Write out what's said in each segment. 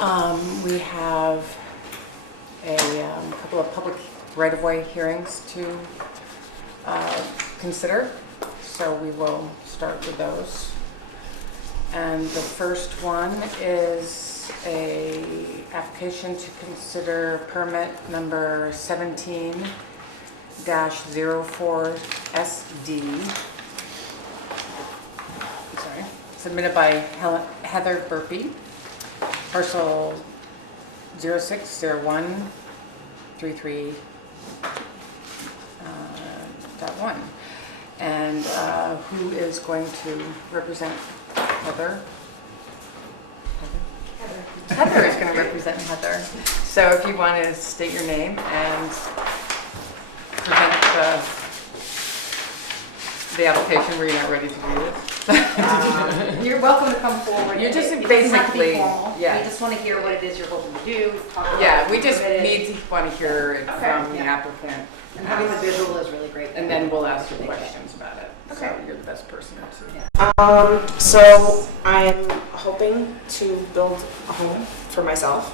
We have a couple of public right-of-way hearings to consider, so we will start with those. And the first one is a application to consider permit number 17-04SD. Sorry, submitted by Heather Burpee, parcel 060133.1. And who is going to represent Heather? Heather is going to represent Heather. So if you want to state your name and present the application, were you not ready to do this? You're welcome to come forward. You're just It basically, doesn't have to be formal. yeah. We just want to hear what it is you're hoping to do. talk about Yeah, what we just it is. want to hear it Okay, from the yeah. applicant. And having the visual is really great. And then we'll ask you questions about it. Okay. So you're the best person to. So I'm hoping to build a home for myself.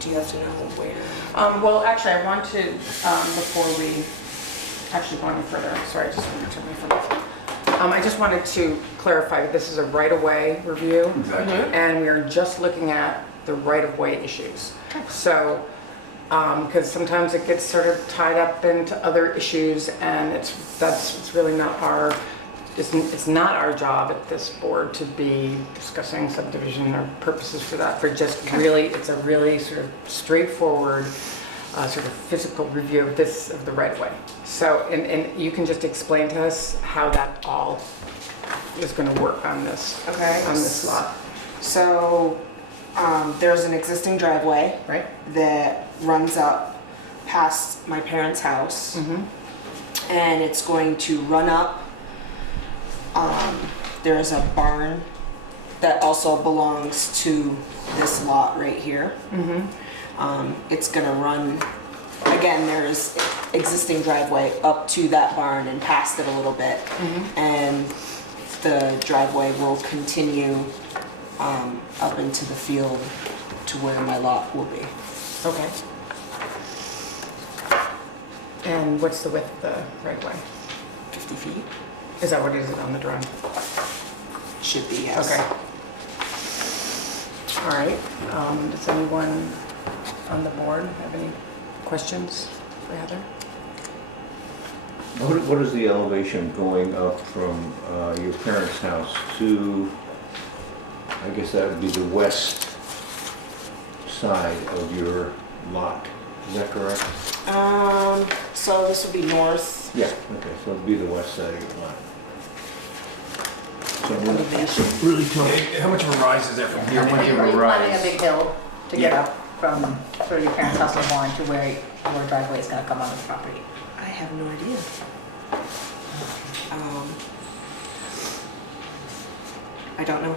Do you have to know where? Well, actually, I want to, before we actually go any further, sorry, I just want to turn my phone. I just wanted to clarify that this is a right-of-way review, and we are just looking at the right-of-way issues. So, because sometimes it gets sort of tied up into other issues, and it's really not our, it's not our job at this board to be discussing subdivision or purposes for that. For just really, it's a really sort of straightforward, sort of physical review of the right-of-way. So, and you can just explain to us how that all is going to work on this, Okay. on this lot, So there's an existing driveway right? that runs up past my parents' house, and it's going to run up. There's a barn that also belongs to this lot right here. It's gonna run, again, there's existing driveway up to that barn and past it a little bit. And the driveway will continue up into the field to where my lot will be. Okay. And what's the width of the right-of-way? 50 feet? Is that what it is on the drawing? Should be, yes. Okay. All right. Does anyone on the board have any questions for Heather? What is the elevation going up from your parents' house to, I guess that would be the west side of your lot? Is that correct? So this would be north. Yeah, okay, so it'd be the west side of your lot. So Elevation. really tall. How much of a rise is that from here? Are When you you planning a rise? big hill to get Yeah. up from sort of your parents' house in Warren to where your driveway is going to come on the property? I have no idea. I don't know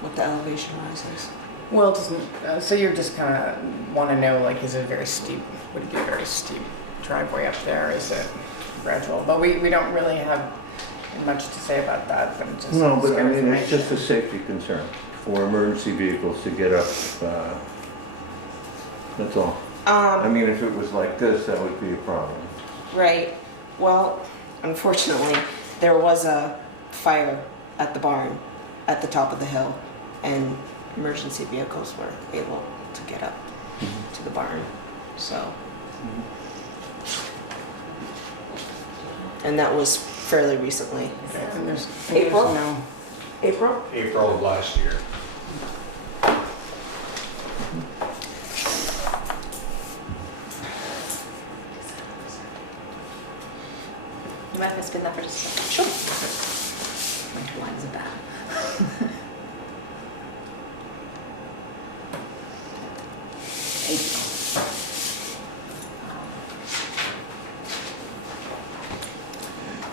what the elevation rise is. Well, it doesn't, so you're just kind of want to know, like, is it very steep? Would it be a very steep driveway up there? Is it gradual? But we don't really have much to say about that, but it just. No, but I good mean, it's just a information. safety concern for emergency vehicles to get up. That's all. I mean, if it was like this, that would be a problem. Right. Well, unfortunately, there was a fire at the barn at the top of the hill, and emergency vehicles were able to get up to the barn. So, and that was fairly recently. Okay, and there's April? no. April? April of last year. You mind if I spin that for just a second? Sure. My lines are bad.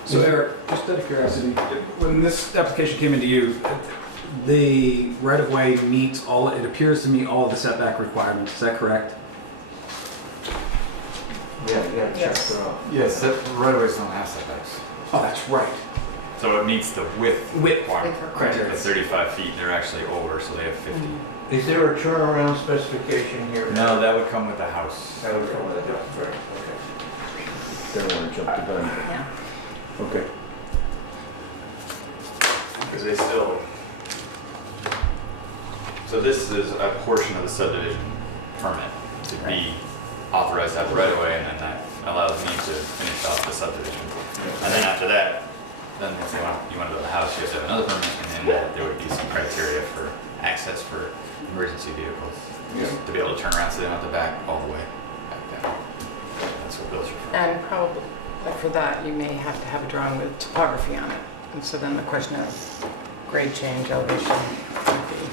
So Eric, just out of curiosity, when this application came into you, the right-of-way meets all, it appears to meet all of the setback requirements, is that correct? Yeah, check Yes. it out. Yes, right-of-ways don't have setbacks. Oh, that's right. So it meets the width Width requirement. criteria. It's 35 feet, they're actually over, so they have 50. Is there a turnaround specification here? No, that would come with the house. That would come with it, right, okay. Don't want to jump the gun. Yeah. Okay. Because they still. So this is a portion of the subdivision permit to be authorized to have the right of way, and then that allows me to finish off the subdivision. And then after that, then if you want to build a house, you have to have another permit, and in that there would be some criteria for access for emergency vehicles to be able to turn around, so they don't have to back all the way back down. That's what those are for. And probably for that, you may have to have a drawing with topography on it. And so then the question of grade change, elevation would be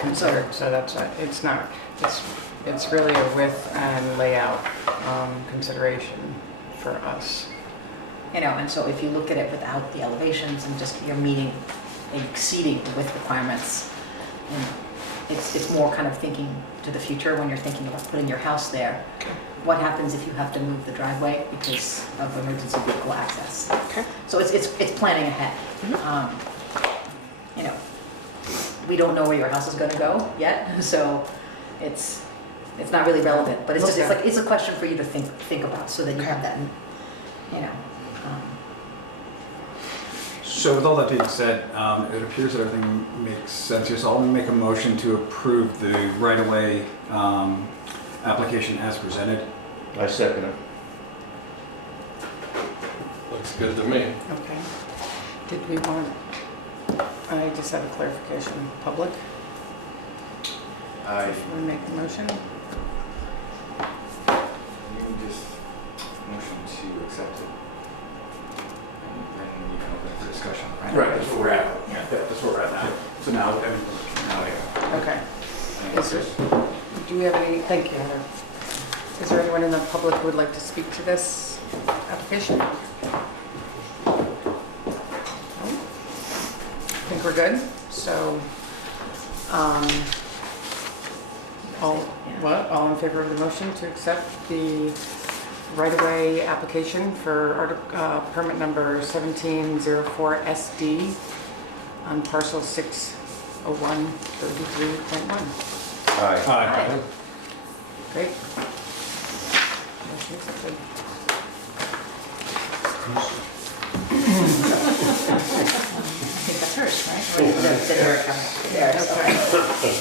considered. So that's, it's not, it's really a width and layout consideration for us. You know, and so if you look at it without the elevations and just you're meeting, exceeding the width requirements, you know, it's more kind of thinking to the future when you're thinking about putting your house there. What happens if you have to move the driveway because of emergency vehicle access? Okay. So it's planning ahead. You know, we don't know where your house is going to go yet, so it's not really relevant. But it's just it's a question for you to think about so that you have that, you know. So with all that being said, it appears that everything makes sense here. So I'll make a motion to approve the right-of-way application as presented. I second it. Looks good to me. Okay. Did we want, I just have a clarification, public, before we make the motion? You just motion to accept it, and then you can open it for discussion. Right, that's where we're at. Yeah, that's where we're at now. So now, Now we go. Okay. Do we have any, thank you, Heather. Is there anyone in the public who would like to speak to this application? No? I think we're good. So, all in favor of the motion to accept the right-of-way application for permit number 1704 SD on parcel 60133.1. Aye. Aye. Great. Motion accepted. I think that's hers, right? Or theirs. Okay.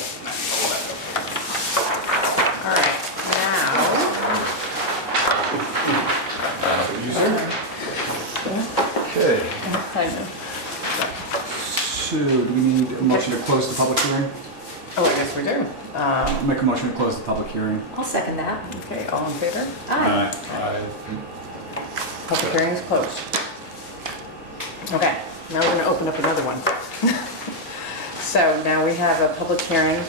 All right, Okay. now. So do we need a motion to close the public hearing? Oh, I guess we do. I'll make a motion to close the public hearing. I'll second that. Okay, all in favor? Aye. Public hearing is closed. Okay, now we're going to open up another one. So now we have a public hearing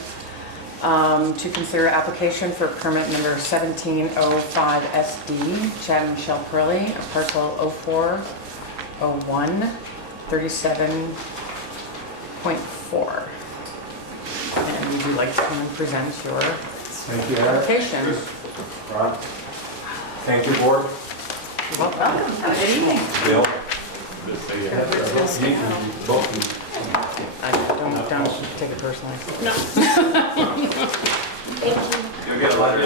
to consider application for permit number 1705 SD, Chad and Michelle Pearlie, parcel 0401 37.4. And would you like to come and present your Thank you, Eric. application? Rob. Thank you, board. You're welcome. Welcome. Have a good evening. Bill. Don't take it personally. You'll get a lot of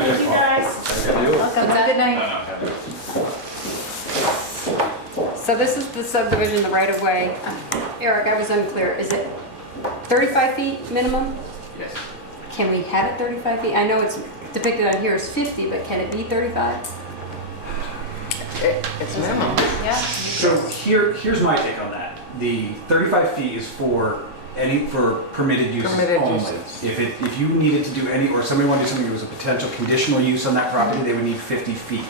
Welcome. Have a good night. So this is the subdivision, the right of way. Eric, I was unclear. Is it 35 feet minimum? Yes. Can we have it 35 feet? I know it's depicted on here as 50, but can it be 35? It's minimal. Yeah. So here's my take on that. The 35 feet is for permitted uses Permitted only. uses. If you needed to do any, or somebody wanted to do something that was a potential conditional use on that property, they would need 50 feet.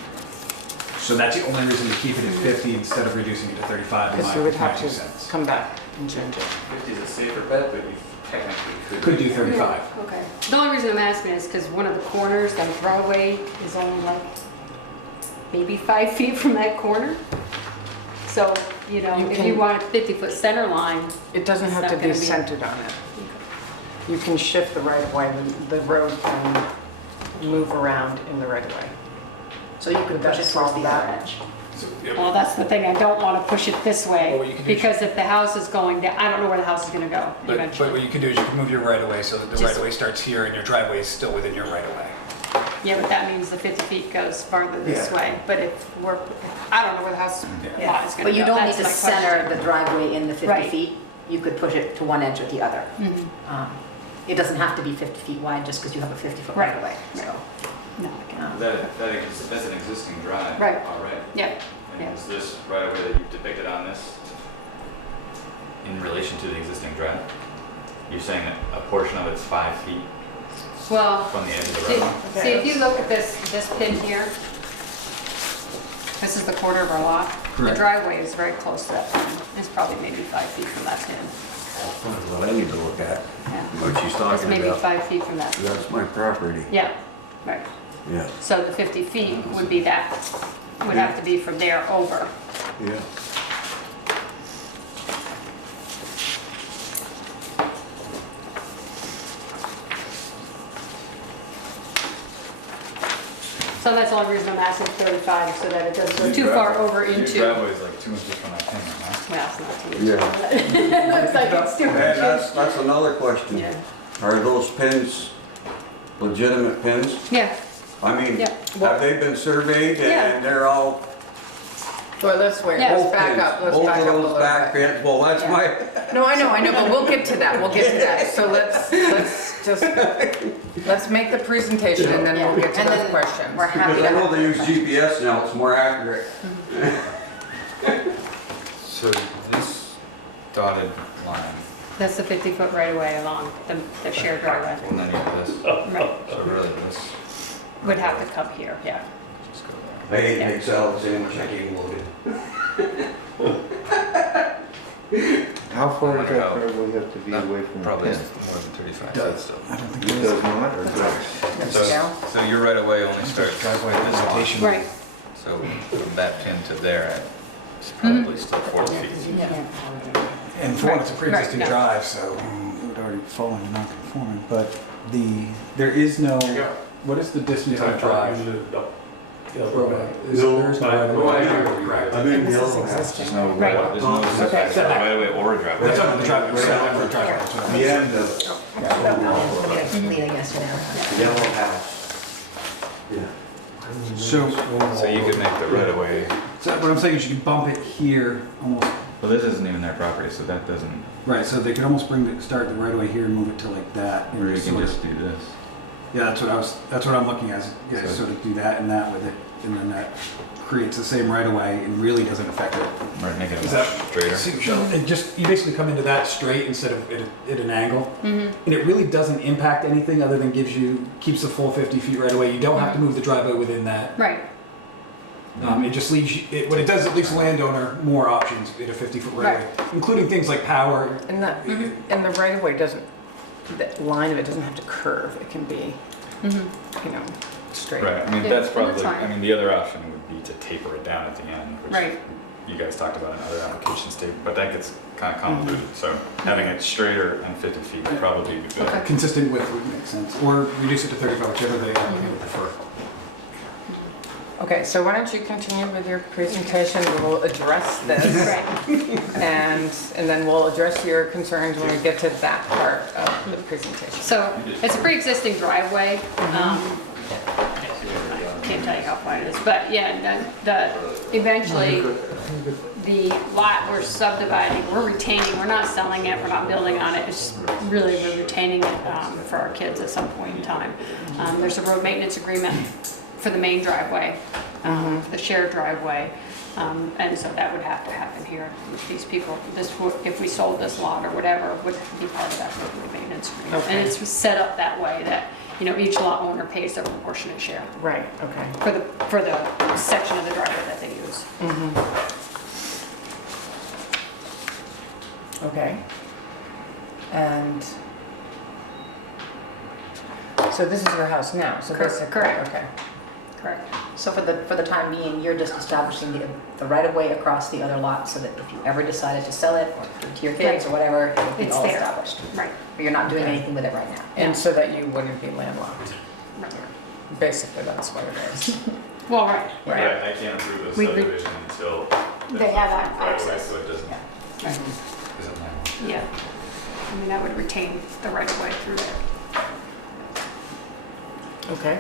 So that's the only reason to keep it at 50 instead of reducing it to 35. in Because my- you would my have two to cents. come back and change it. 50 is a safer bet, but you technically Could do 35. Okay. The only reason I'm asking is because one of the corners, the driveway is only like maybe 5 feet from that corner. So, You if can- you want a 50-foot center line, It doesn't It's have not to be gonna be- centered on it. You can shift the right of way, the road can move around in the right of way. So you could Would push that it towards solve the other that? edge. So, Well, that's the thing, I don't want to push it this Well, what you way, can do is- because if the house is going down, I don't know where the house is gonna go But eventually. what you can do is you can move your right of way so that the Just- right of way starts here and your driveway is still within your right of way. Yeah, but that means the 50 feet goes farther this Yeah. way, but if we're, I don't know where the house Yeah. lot is gonna go. But you don't need That's to my center question. the driveway in the 50 Right. feet. You could push it to one edge or the other. Mhm. It doesn't have to be 50 feet wide just because you have a 50-foot Right. right of way. So, No, I can't. That's an existing drive. Right. All right. Yeah, And yeah. is this right away that you've depicted on this in relation to the existing drive? You're saying that a portion of it's 5 feet Well, from the edge of the see, road? see, if you look at this pin here, this is the quarter of our lot. The Correct. driveway is very close to that pin. It's probably maybe 5 feet from that pin. That's what I need to look at, Yeah. what she's It's talking maybe about. 5 feet from that. That's my property, Yeah, right. yeah, So the 50 feet would be that, would have to be from there over. yeah. So that's the only reason I'm asking 35, so that it doesn't go Your too far driveway- over Your into, driveway is like 2 inches from that pin right now. well, it's not too Yeah. much. Looks like it's 2 And inches. that's another question. Yeah, Are those pins legitimate pins? yeah, I mean, Yeah. have they been surveyed Yeah. and they're all Well, let's wait, Yeah. let's both back pins? up, let's Both back of up a those little back bit. pins, well, that's Yeah. my, No, I know, but we'll get to that, we'll get to that. So let's make the presentation and then we'll get to And those then questions. we're happy because I know to. they use GPS now, it's more accurate. So this dotted line, that's the 50-foot right-of-way along the shared driveway. and then you have this, Right, so really this, would have to come here, yeah. just go I there. hate to make salads sandwich, I can't load it. How far does Wonder that how- driveway have to be That away from the Probably is pin? more than 35 Does. feet still. I don't think It it does is. not, or does? So your right of way only starts Driveway with this lot. limitation. Right. So from that pin to there, it's probably still 40 feet. And for one, it's a pre-existing Right, yeah. drive, so it would already fall into non-conforming, but there is no, what is the distance on drive? There is no right of way. I'm in There's no Right. there's no Okay. setback, right away or a driveway. That's on the driveway, setback for the driveway. that's what I mean. The end of Leading yesterday. the yellow house. Yeah. So, So you could make the right of way, so what I'm saying is you can bump it here, almost, well, this isn't even their property, so that doesn't, right, so they could almost start the right of way here and move it to like that. and or you can sort of- just do this. Yeah, that's what I'm looking at, is you guys So- sort of do that and that with it, and then that creates the same right of way and really doesn't affect it. Right, make it Is much that- straighter. And just, you basically come into that straight instead of at an angle. Mm-hmm. And it really doesn't impact anything other than keeps the full 50 feet right away. You don't have to move the driveway within that. Right, It just leaves, what it does, it leaves the landowner more options in a 50-foot right of way, including things like power. And the right of way doesn't, the line of it doesn't have to curve, it can be, you know, straight. Right, I mean, Yeah, that's that's probably, fine. I mean, the other option would be to taper it down at the end, which Right. you guys talked about in other applications too, but that gets kind of convoluted, so having it straighter and 50 feet would probably be good. Okay. Consistent with would make sense. Or reduce it to 35, whichever they would prefer. Okay, so why don't you continue with your presentation, we'll address this. right. And then we'll address your concerns when we get to that part of the presentation. So it's a pre-existing driveway. Can't tell you how far it is, but yeah, eventually the lot we're subdividing, we're retaining, we're not selling it, we're not building on it. It's just really, we're retaining it for our kids at some point in time. There's a road maintenance agreement for the main driveway, the shared driveway. And so that would have to happen here with these people. If we sold this lot or whatever, would be part of that road maintenance agreement. Okay. And it's set up that way that, each lot owner pays their proportionate share Right, okay. for the section of the driveway that they use. Okay. And so this is your house now, so basically, Correct. okay. Correct. So for the time being, you're just establishing the right of way across the other lot so that if you ever decided to sell it or give it to your kids or whatever, it would be It's all there. established. Right. But you're not doing Okay. anything with it right now. And so that you wouldn't be landlocked. Right. Basically, that's what it is. Well, right, But right. I can't approve a We- subdivision until. They have that right away, access. so it doesn't, Right. isn't my. Yeah. I mean, I would retain the right of way through there. Okay.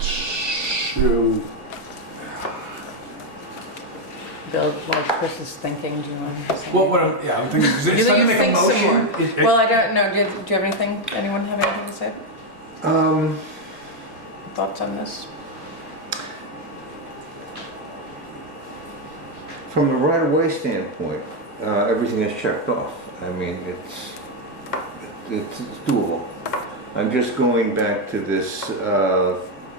So, Bill, while Chris is thinking, do you want to say? Well, what I'm, yeah, I'm thinking, is it You time to you make a think some motion? more. Well, I don't know, do you have anything, anyone have anything to say? Thoughts on this? From a right-of-way standpoint, everything is checked off. I mean, it's doable. I'm just going back to this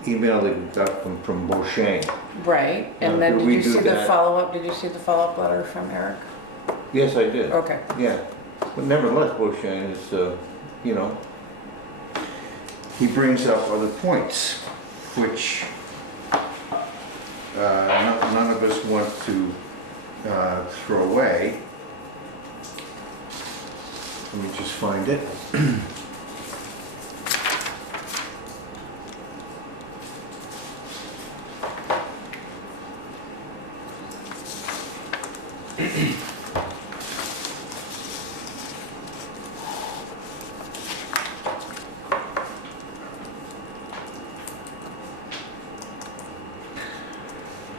email that we got from Beauchesne. Right, and then Could did we you do see the that? follow-up, did you see the follow-up letter from Eric? Yes, I did. Okay. Yeah, but nevertheless, Beauchesne is, you know, he brings up other points, which none of us want to throw away. Let me just find it.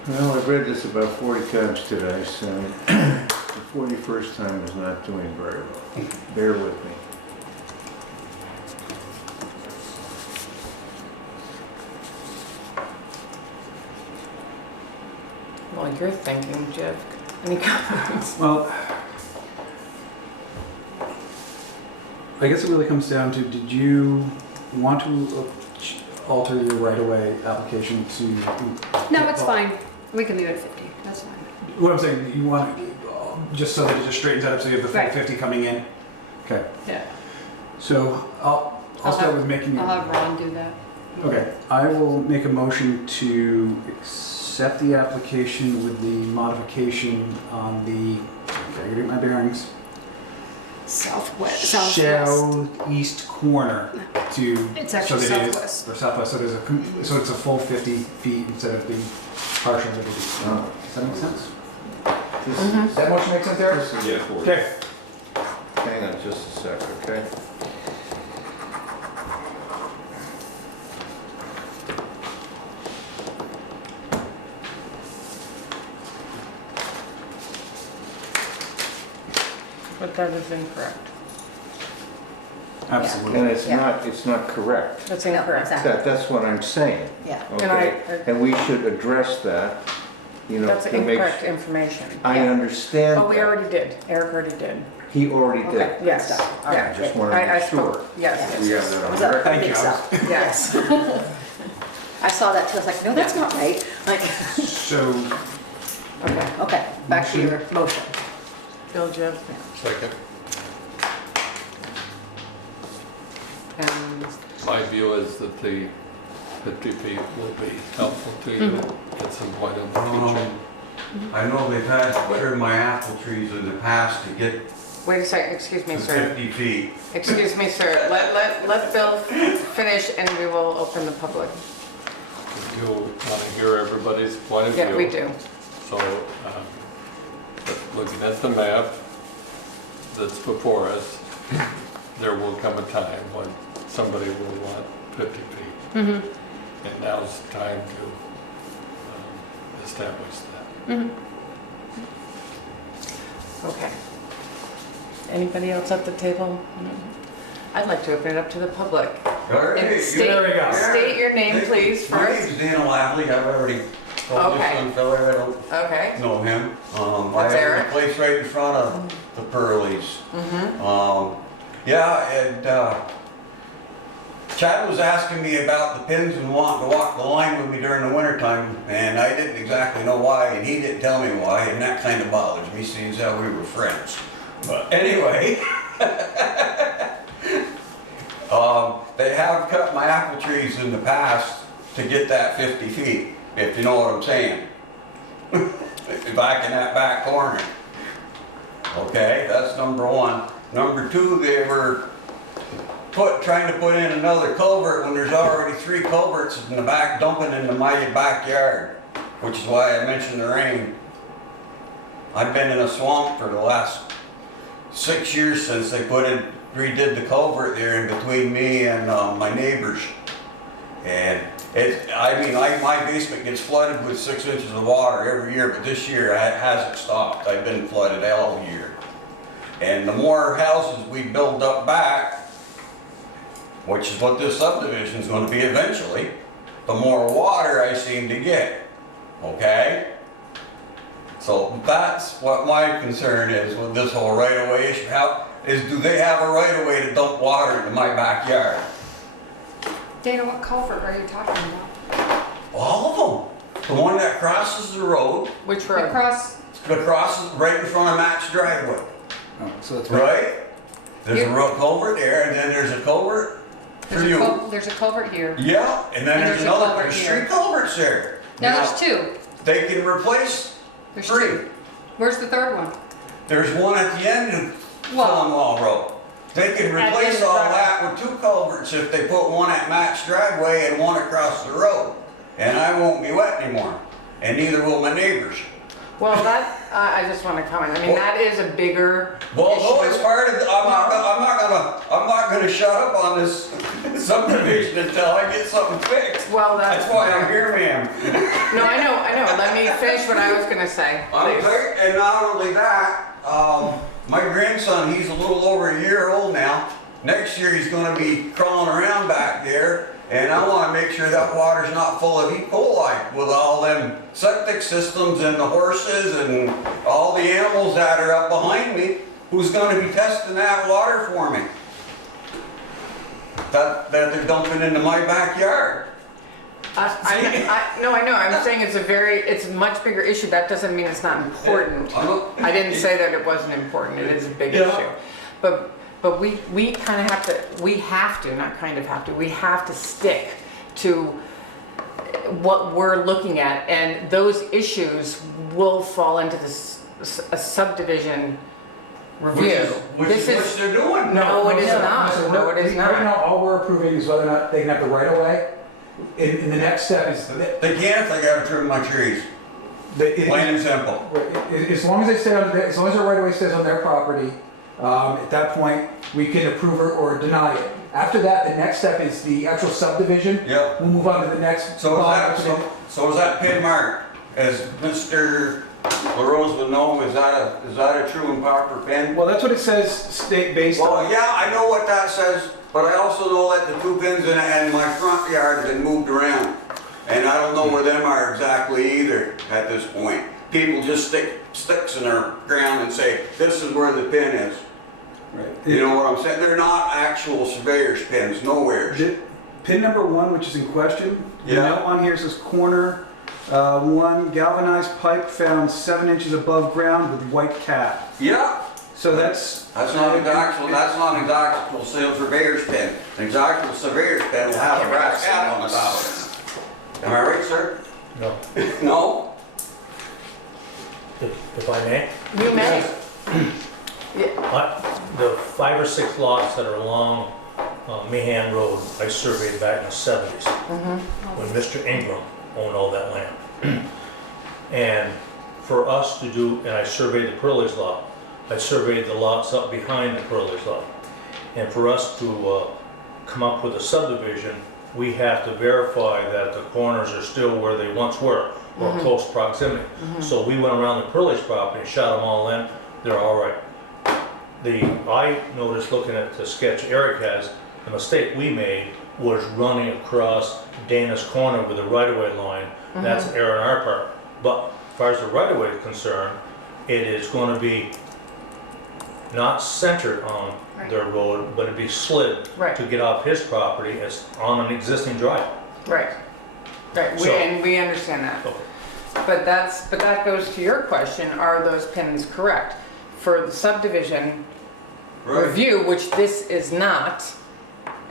Well, I've read this about 40 times today, so the 41st time is not doing very well. Bear with me. Well, you're thinking, Jeff. Any comments? Well, I guess it really comes down to, did you want to alter your right-of-way application to? No, it's fine. We can leave it at 50. That's fine. What I'm saying, you want, just so that it just straightens out, so you have the full Right. 50 coming in? Okay, Yeah. so I'll I'll start have- with making. I'll have Ron do that. Okay, I will make a motion to accept the application with the modification on the, I gotta get my bearings. Southwest. Southeast corner to. It's actually so that it is- southwest. Or southwest, so there's so it's a full 50 feet instead of the partial 50 feet. Oh. Does that make sense? This Does that motion make sense, Eric? this is Yeah. for you. Okay. Hang on just a sec, okay? But that is incorrect. Absolutely. And it's Yeah. not correct. That's No, incorrect. exactly. That's what I'm saying, Yeah. And I- okay? And we should address that, you know, That's to make. incorrect information. I Yeah. understand Oh, we that. already did. Eric already did. He already Okay, did. good Yes. stuff. All Yeah. right, Just good. wanted to I make sure. spoke. Yes. We have that It on was a record. Thank big you. stuff. Yes. I saw that too, I was like, no, that's not right. Like, So, Okay. okay, back to your motion. Bill, Jeff, second. and My view is that the 50 feet will be helpful to you at some point in the future. I know they've had to clear my apple trees in the past to get wait a second, excuse me, to sir. 50 feet. Excuse me, sir. Let Bill finish and we will open the public. You want to hear everybody's point of view. Yeah, we do. So, looking at the map that's before us, there will come a time when somebody will want 50 feet. Mm-hmm. And now's the time to establish that. Mm-hmm. Okay. Anybody else at the table? No? I'd like to open it up to the public. All right, And you- There we go. State your name, please, My first. name's Dan Lavley, I've already told this Okay. one fella, I don't Okay. know him. I That's have Eric. a place right in front of the Pearlies. Mm-hmm. Yeah, and Chad was asking me about the pins and wanting to walk the line with me during the wintertime, and I didn't exactly know why, and he didn't tell me why, and that kind of bothers me, seeing as how we were friends. But anyway, they have cut my apple trees in the past to get that 50 feet, if you know what I'm saying. back in that back corner. Okay, that's number one. Number two, they were trying to put in another culvert when there's already 3 culverts in the back dumping into my backyard, which is why I mentioned the rain. I've been in a swamp for the last 6 years since they redid the culvert there in between me and my neighbors. And my basement gets flooded with 6 inches of water every year, but this year it hasn't stopped. I've been flooded all year. And the more houses we build up back, which is what this subdivision is going to be eventually, the more water I seem to get. Okay? So that's what my concern is with this whole right-of-way issue. Do they have a right-of-way to dump water into my backyard? Dana, what culvert are you talking about? All of them. The one that crosses the road, Which road? Across, that crosses right in front of Matt's driveway. Oh, so that's Right? There's a road culvert there, and then there's a culvert for you. there's a culvert here. Yeah, and then And there's there's a another, culvert there's here. 3 culverts there. No, Now, there's 2. they can replace There's 3. 2. Where's the third one? There's one at the end of Well- Stonewall Road. They can At the end replace of the all driveway. that with 2 culverts if they put one at Matt's driveway and one across the road. And I won't be wet anymore, and neither will my neighbors. Well, that, I just want to comment. I mean, that is a bigger Well, no, issue. it's part of, I'm not gonna shut up on this subdivision until I get something fixed. Well, That's why I'm here, ma'am. No, I know. Let me finish what I was gonna say, I'm please. tight, and not only that, my grandson, he's a little over a year old now. Next year, he's gonna be crawling around back there, and I wanna make sure that water's not full of E. coli with all them septic systems and the horses and all the animals that are up behind me. Who's gonna be testing that water for me? That they're dumping into my backyard. I know. I'm saying it's a much bigger issue. That doesn't mean it's not important. I didn't say that it wasn't important. It is a big Yeah. issue. But we kind of have to, we have to stick to what we're looking at. And those issues will fall into this a subdivision review. Which is what they're doing. No, it is So not. No, it is Right now, not. all we're approving is whether or not they can have the right of way. In the next step is, They can't if they gotta trim my trees. Plain and simple. as long as they stay on, as long as their right of way stays on their property, at that point, we can approve or deny it. After that, the next step is the actual subdivision. Yep. We'll move on to the next. So is that pin mark, as Mr. LaRose would know, is that a true and proper pin? Well, that's what it says, state based Well, on. yeah, I know what that says, but I also know that the 2 pins in my front yard have been moved around. And I don't know where them are exactly either at this point. People just stick sticks in their ground and say, this is where the pin is. Right. You know what I'm saying? They're not actual surveyor's pins, nowhere. Pin number 1, which is in question, the Yeah. note on here says corner 1, galvanized pipe found 7 inches above ground with white cap. Yeah. So that's. That's not an exact surveyor's pin. An exact surveyor's pin will have a brass cap on the top of it. Am I right, sir? No, No? if I may. You may. The 5 or 6 lots that are along Meehan Road, I surveyed back in the 70s when Mr. Ingram owned all that land. And for us to do, and I surveyed the Pearlie's lot, I surveyed the lots up behind the Pearlie's lot. And for us to come up with a subdivision, we have to verify that the corners are still where they once were, or close proximity. So we went around the Pearlie's property and shot them all in, they're all right. I noticed looking at the sketch Eric has, the mistake we made was running across Dana's corner with the right-of-way line. That's an error on our part. But as far as the right-of-way is concerned, it is going to be not centered on their road, but it'd be slid Right. to get off his property as on an existing drive. Right. So- And we understand that. Okay. But that goes to your question, are those pins correct? For the subdivision review, which this is not,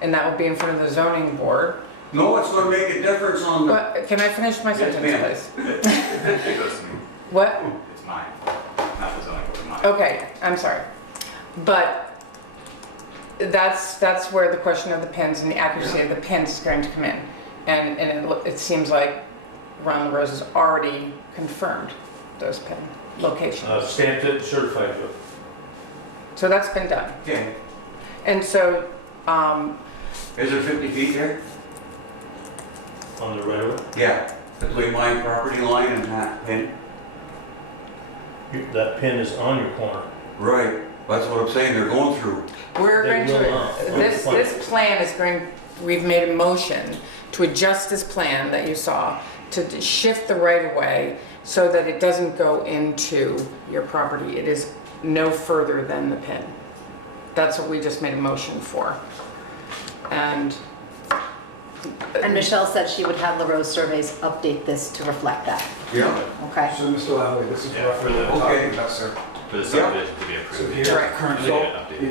and that will be in front of the zoning board. No, it's gonna make a difference on the... But can I finish my Yes, sentence, ma'am. please? What? It's mine, not the zoning board, mine. Okay, I'm sorry. But that's where the question of the pins and the accuracy of the pins is going to come in. And it seems like Ron LaRose has already confirmed those pin locations. Stamped it, certified it. So that's been done. Okay. And so, Is there 50 feet there? On the right of way. Yeah. Between my property line and that pin? That pin is on your corner. Right. That's what I'm saying, they're going through. we're They going will to, not. this plan is going, we've made a motion to adjust this plan that you saw to shift the right-of-way so that it doesn't go into your property. It is no further than the pin. That's what we just made a motion for. And Michelle said she would have LaRose Surveys update this to reflect that. Yeah. Okay? So Mr. Lavalley, this is Yeah, roughly for the- what we're okay. talking about, sir. For the subdivision to be So approved. here Right. currently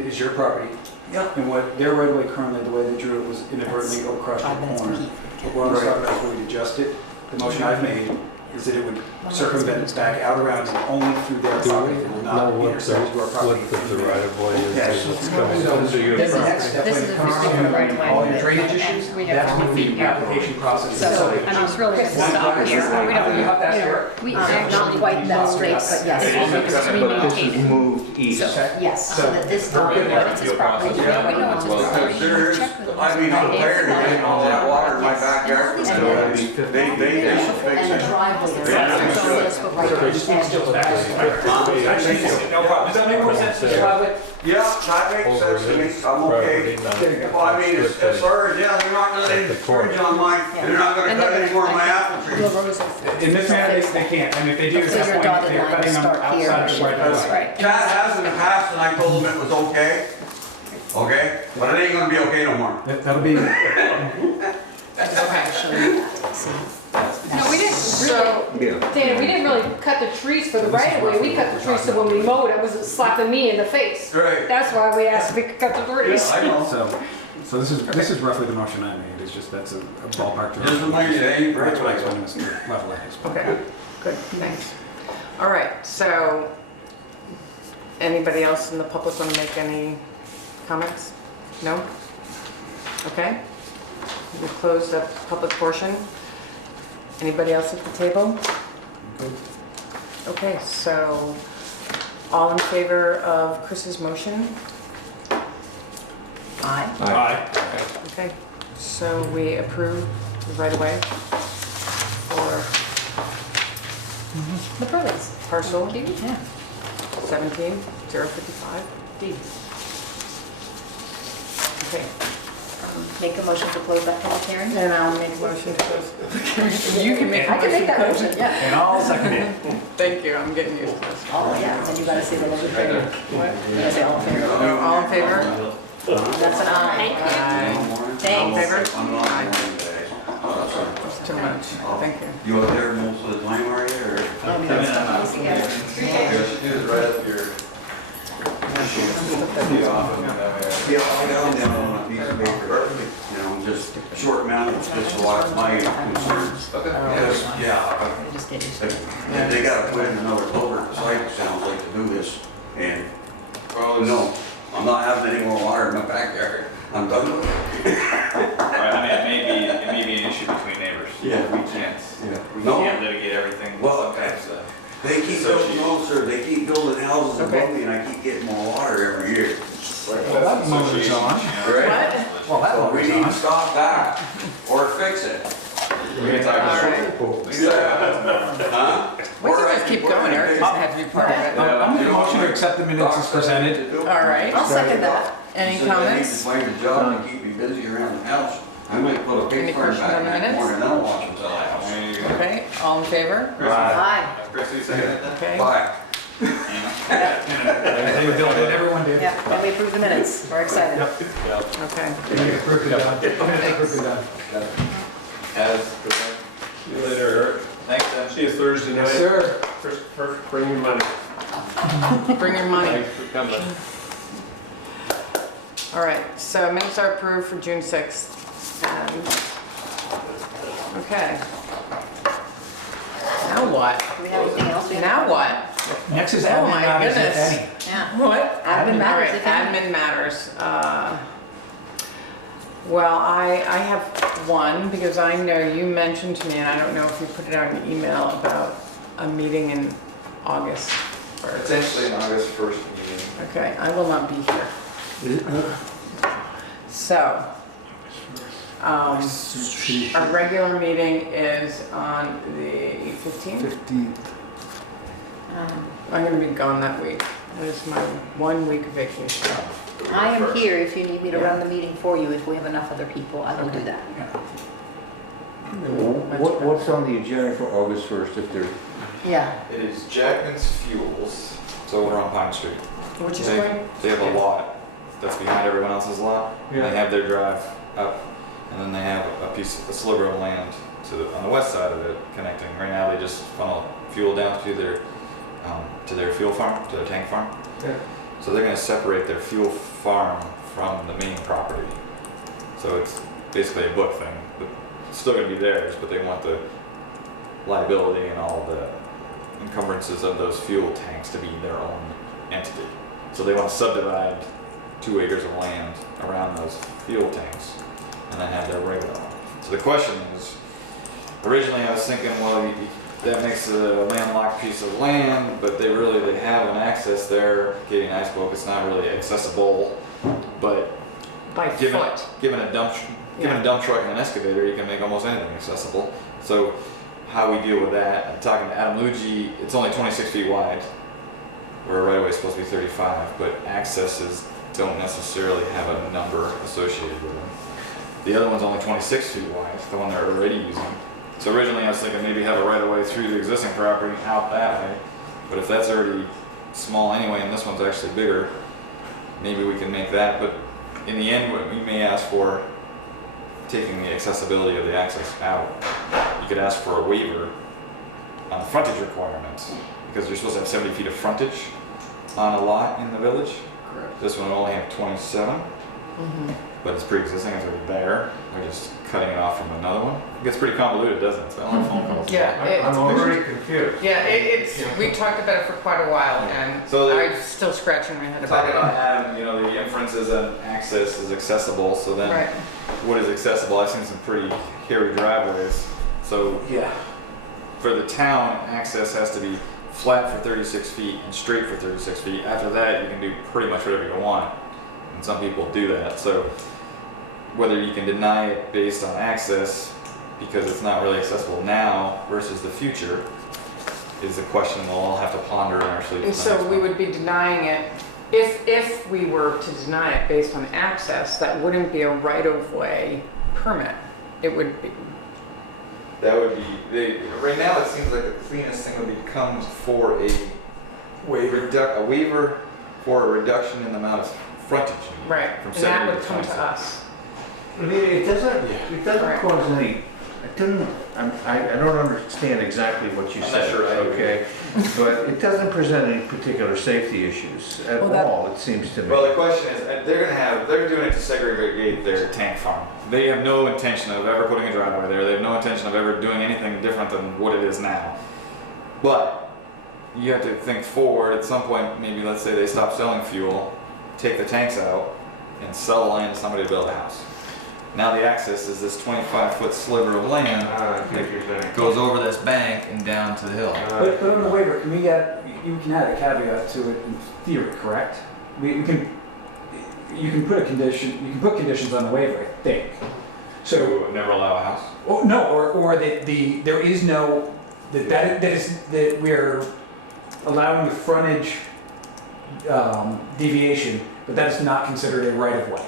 is your property. Yep. And what their right of way currently, the way they drew it was inadvertently across 5 your minutes corner. per heat. What we're Right. talking about is where we adjust it. The motion I've made is that it would circumvent back out around and only through their property. It will not intersect your property. What the right of way Okay. is. So Then the next step, This when is it a comes particular right of way. to all your drainage issues, We have that's to when the figure out. application process is. So, I mean, it's really just stop here, we don't, we actually. Not quite that straight, but yes. It also needs to be But this is maintained. moved east. Yes, so that this document, It's his property, we know it's his property. There's, Check with him. I mean, I'm tired of getting all that water in my backyard. They should fix and the it. driveway is. Yeah, so sure. it's the right No problem. Does that make more sense, Mr. Lavalley? Yeah, that makes sense to me, I'm okay. Well, I mean, as far as, yeah, they're not gonna let any storage on mine, they're not gonna cut any more of my apple trees. In this manner, they can't. I mean, if they do, at So that your point, dotted they're line cutting them start here. outside the right of way. Right. Chad has in the past, and I told him it was okay. Okay, but it ain't gonna be okay no more. That'll be, No, we didn't so, really, Dan, we didn't really cut the trees for the right of way, we cut the trees so when we mowed, it wasn't slapping me in the face. Right. That's why we asked if we could cut the trees. I know. so this is roughly the motion I made. It's just, that's a ballpark. Just a minute, it ain't That's what I right. explained to Mr. Lavalley. okay, good, thanks. All right, so anybody else in the public want to make any comments? No? Okay. We'll close the public portion. Anybody else at the table? Okay, so all in favor of Chris's motion? Aye. Okay, so we approve the right away for The Purleys. parcel Yeah. 17-055. Deed. Okay, Make a motion to close that public hearing? and I'll make a motion to close. You can make a I can motion make that to close motion, it. yeah. And I'll second it. Thank you, I'm getting used to this. Oh, yeah, and you gotta say the all in favor. You gotta say all in favor. No, all in favor? That's an aye. Thank you. Aye. All in Thanks. favor? I'm not home today. It's too much, thank you. You out there most of the time, are you, or? It's right up your. Yeah, I'll down on a piece of paper, you know, just short amount, just a lot of my concerns. Yeah, Just kidding. they gotta put in another culvert beside it, sounds like, to do this, and, oh, no, I'm not having any more water in my backyard, I'm done with it. Right, I mean, it may be an issue between neighbors. Yeah. We can't No. litigate everything. Well, Sometimes, They keep building, no, sir, they keep building houses above me, and I keep getting more water every year. Well, that motor's on. Right? Well, that So we motor's need to on. stop that, or fix it. We're gonna talk about All right. swimming pool. Huh? We can just keep going, Eric doesn't have to be part of it. I'm going to motion to accept the minutes as presented. All right, I'll second that. any He said I need to comments? find a job to keep me busy around the house. I might put a Any pig farm questions back on the in that minutes? corner, and then I'll watch them sell a house. There you go. Okay, all in favor? Aye. Chris, you seconded that? Okay. Bye. Everyone did. Yeah, and we approve the minutes. We're excited. Okay. Approved and done. Approved and done. As presented. See you later, Eric. Thanks, Dan. See you Thursday night. Yes, sir. Christopher, bring your money. Bring your money. Thanks for coming. All right, so minutes are approved for June 6th. And, okay. Now what? Do we have anything else? we have to Now cover? what? Next is Oh admin my matters, if goodness. any. Yeah. What? Admin matters, All right, if any. admin matters. Well, I have one because I know you mentioned to me, and I don't know if you put it out in an email about a meeting in August. It's actually an August 1st meeting. Okay, I will not be here. So, our regular meeting is on the 15th. I'm gonna be gone that week. That is my 1 week vacation. I am here if you need me to run the meeting for you. If we have enough other people, I will do that. What's on the agenda for August 1st if there's? Yeah. It is Jackman's Fuels. It's over on Pine Street. Which is They, going, they have a lot that's behind everyone else's lot. Yeah. They have their drive up, and then they have a sliver of land on the west side of it connecting. Right now, they just funnel fuel down to their fuel farm, to their tank farm. Yeah. So they're going to separate their fuel farm from the main property. So it's basically a book thing. But it's still going to be theirs, but they want the liability and all the encumbrances of those fuel tanks to be their own entity. So they want to subdivide 2 acres of land around those fuel tanks and then have their regular one. So the question is, originally I was thinking, well, that makes it a landlocked piece of land, but they have an access there. Katie and I spoke, it's not really accessible, but by given foot. a dump truck and an excavator, you can make almost anything accessible. So how we deal with that, I'm talking to Adam Luigi, it's only 26 feet wide, where a right-of-way is supposed to be 35, but accesses don't necessarily have a number associated with them. The other one's only 26 feet wide, the one they're already using. So originally I was thinking maybe have a right-of-way through the existing property out that way, but if that's already small anyway and this one's actually bigger, maybe we can make that. But in the end, we may ask for taking the accessibility of the access out. You could ask for a waiver on the frontage requirements because you're supposed to have 70 feet of frontage on a lot in the village. Correct. This one will only have 27, but it's pre-existing, it's already there. They're just cutting it off from another one. It gets pretty convoluted, doesn't it? It's been a lot of phone calls. Yeah, I'm already confused. yeah, we talked about it for quite a while, and So they- I'm still scratching my head Talking about about it. Adam, the inferences and access is accessible, so then Right. what is accessible? I've seen some pretty hairy driveways. So Yeah. for the town, access has to be flat for 36 feet and straight for 36 feet. After that, you can do pretty much whatever you want. And some people do that. So whether you can deny it based on access because it's not really accessible now versus the future is a question we'll all have to ponder in our sleep. And so we would be denying it, if we were to deny it based on access, that wouldn't be a right-of-way permit. It would be, That would be, right now it seems like the cleanest thing would be come for a waiver for a reduction in the amount of frontage. right, From and that 70 would to come to 27. us. I mean, it doesn't Right. cause any, I don't understand exactly what you I'm said. not sure I agree. Okay, but it doesn't present any particular safety issues at Well, that- all, it seems to me. Well, the question is, they're doing it to segregate their tank farm. They have no intention of ever putting a driveway there. They have no intention of ever doing anything different than what it is now. But you have to think forward at some point, maybe let's say they stop selling fuel, take the tanks out, and sell the land to somebody to build a house. Now the access is this 25-foot sliver of land I think you're saying. that goes over this bank and down to the hill. But on the waiver, you can add a caveat to it in theory, correct? You can put conditions on the waiver, I think. So, So never allow a house? oh, no, or that there is no, that we're allowing the frontage deviation, but that is not considered a right of way.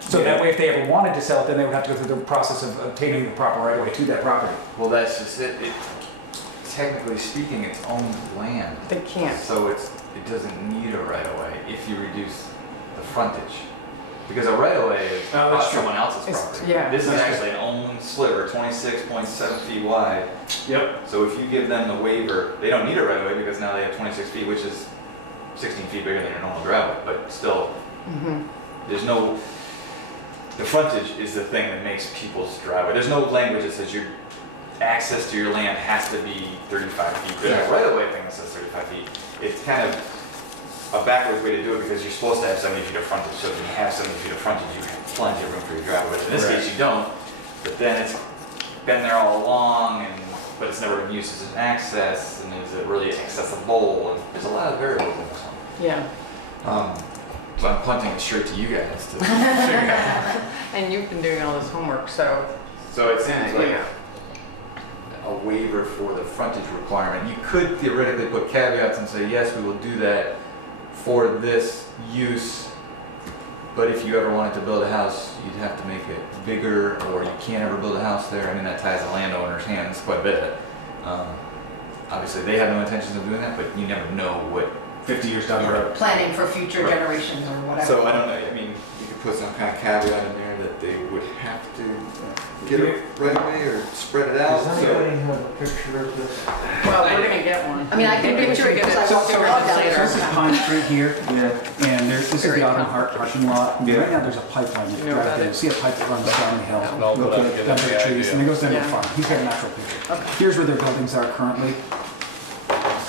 So that way, if they ever wanted to sell it, then they would have to go through the process of obtaining the proper right of way to that property. Well, that's just it. Technically speaking, it's owned land. They can't. So it doesn't need a right of way if you reduce the frontage. Because a right of way is Oh, that's true. someone else's It's- property. yeah, This is that's actually an owned sliver, 26.7 feet wide. Yep. So if you give them the waiver, they don't need a right of way because now they have 26 feet, which is 16 feet bigger than your normal driveway. But still, there's no. The frontage is the thing that makes people's driveway. There's no language that says access to your land has to be 35 feet. There's a right-of-way thing that says 35 feet. It's kind of a backwards way to do it because you're supposed to have 70 feet of frontage. So if you have 70 feet of frontage, you have plenty of room for your driveway. In this case, you don't. But then it's been there all along, but it's never been used as an access, and is it really accessible? And there's a lot of variables in this one. Yeah. So I'm punting it straight to you guys to figure out. And you've been doing all this homework, so. So it seems like yeah. a waiver for the frontage requirement. You could theoretically put caveats and say, yes, we will do that for this use, but if you ever wanted to build a house, you'd have to make it bigger, or you can't ever build a house there. I mean, that ties the landowner's hands quite a bit. Obviously, they have no intentions of doing that, but you never know what 50 years down the road. Planning for future Right. generations or whatever. So I don't know, I mean, you could put some kind of caveat in there that they would have to get it right away or spread it out. Does So anybody have a picture of this? Well, we're gonna get one. I mean, I can Maybe we picture should it get because I walked so around down later. there. This is Pine Street here, Yeah. and this is Very the Autumn comfortable. parking lot. Yeah. Right now, there's a pipeline that You know drives about in. it? See a pipe that runs down the hill, No, but I get down to the the trees, and it idea. goes down to the Yeah. farm. He's got an actual picture. Okay. Here's where their buildings are currently.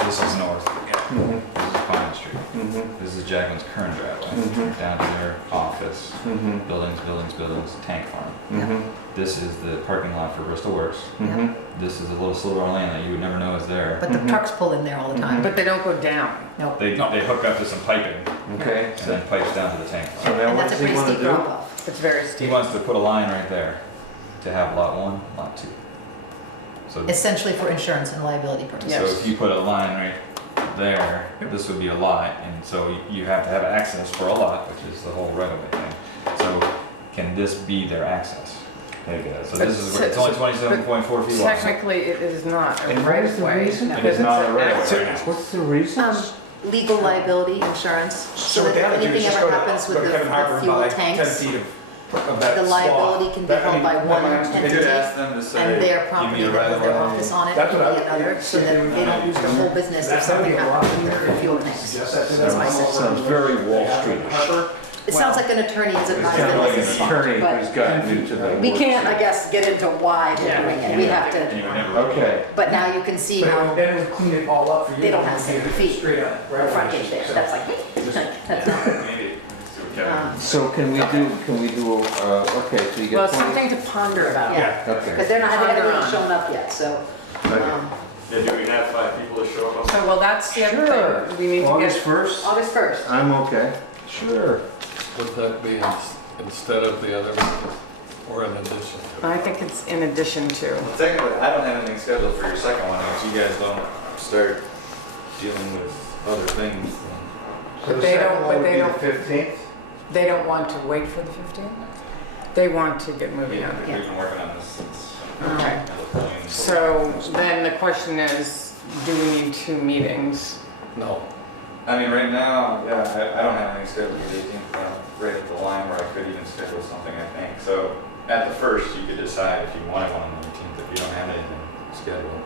this is north. Mhm. This is Pine Street. Mhm. This is Jackman's current driveway. Mhm. Down to their office. Mhm. Buildings, buildings, buildings, tank farm. Mhm. This is the parking lot for Bristol Works. Mhm. This is a little sliver of land that you would never know is there. But the trucks pull in there all the time. But they don't go down. Nope. They hook up to some piping Okay. and then pipes down to the tank So farm. now And what that's a does he pretty want to steep do? drop off. It's very He steep. wants to put a line right there to have lot 1, lot 2. So, Essentially for insurance and liability purposes. so Yes. if you put a line right there, this would be a lot, and so you have to have access for a lot, which is the whole right-of-way thing. So can this be their access? So this is where it's only 27.4 feet long. Technically, it is not a And what right is of the way. reason? It is not a right of way. What's the reason? Legal liability insurance, so what that they if have to do is anything just ever go to- happens go with to the Kevin Harper and buy fuel like 10 tanks, feet of that the liability swath. can be That- I held mean, by what one my- You entity, could ask them to say, and their give me property a that right has of their way. office on it That's can what be I- another, so that they don't lose their whole business if That's how something they happens with go. their fuel tanks. That's my sense. Sounds very Wall Street-ish. Harper, It sounds like an attorney has It's advised kind of them like this an is fine, attorney but who's gotten into the. we work can't, I street. guess, get into why they're Yeah. doing it. We have And to, you would never. Okay. but now you can see but how then it would clean it all up for you. they don't have 70 feet Straight up. the frontage there. That's like, that's not. Maybe. See what Kevin- So can we do, okay, so you Well, get it's 20? something to ponder about. Yeah. Okay. Because they're not, they haven't Ponder even on. shown up yet, so. Okay. Yeah, do we have 5 people to show up? So, well, that's the other Sure. thing. We need to August get, 1st? August 1st. I'm okay. Sure. Would that be instead of the other one, or in addition to? I think it's in addition to. Technically, I don't have anything scheduled for your second one, if you guys don't start dealing with other things. So the they second don't- one but would they be the don't- 15th? They don't want to wait for the 15th? They want to get moving Yeah, on it. we've been working on this since. Okay. So then the question is, do we need 2 meetings? No. I mean, right now, yeah, I don't have anything scheduled for the 18th, but I'm right at the line where I could even schedule something, I think. So at the first, you could decide if you wanted one on the 18th, if you don't have anything scheduled.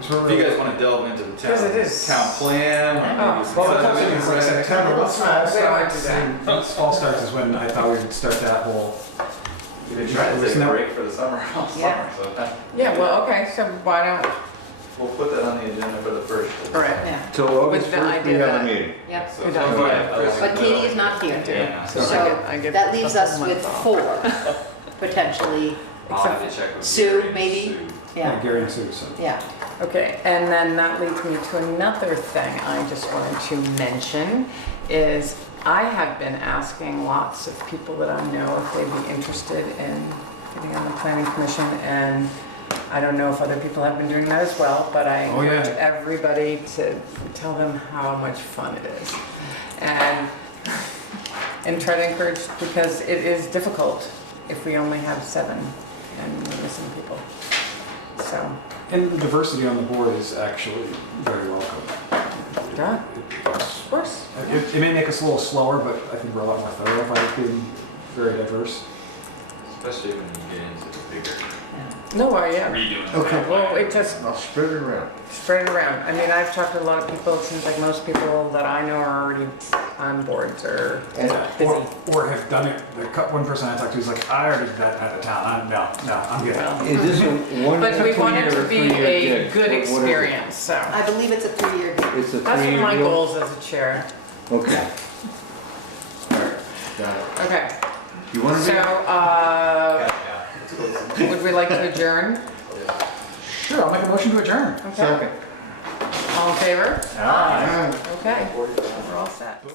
If you guys want to delve into the Because it is- town plan, or maybe some Well, it comes in subdivision like plan. September, once fall They don't starts, do that. once fall starts is when I thought we would start that whole. We've been trying to take a break for the summer all Yeah. summer, so Yeah, well, okay, so why don't, we'll put that on the agenda for the first. all right. Yeah, So August With the 1st, we idea have a that- meeting. yep. So Good so idea. far, Chris But and, Katie is not here. Yeah. So So I get that the leaves whole us month with off. 4, potentially. I'll have to check with Sue, Gary and maybe? Sue. Yeah, Gary and Sue, so. yeah. Okay, and then that leads me to another thing I just wanted to mention is I have been asking lots of people that I know if they'd be interested in getting on the planning commission, and I don't know if other people have been doing that as well, but I Oh, yeah. encourage everybody to tell them how much fun it is. And try to encourage, because it is difficult if we only have 7 and we're missing people. So, And the diversity on the board is actually very welcome. yeah, of course. It may make us a little slower, but I think we're a lot more thorough by being very diverse. Especially when you get into the bigger No, yeah. redoing. Okay. Well, it just I'll spread it around. spread it around. I mean, I've talked to a lot of people. It seems like most people that I know are already on boards or And- busy. Or have done it, one person I talked to was like, I already did that out of town, no, I'm good. Is this a one, But we 2 want it year to or be 3 year a gig? good What is it? experience, so. I believe it's a 3-year deal. It's a That's 3 what year my deal? goals as a chair. Okay. All right, got it. Okay, You want to so, be? would we like to adjourn? Sure, I'll make a motion to adjourn. Okay. All in favor? Aye. Okay, we're all set. Boom.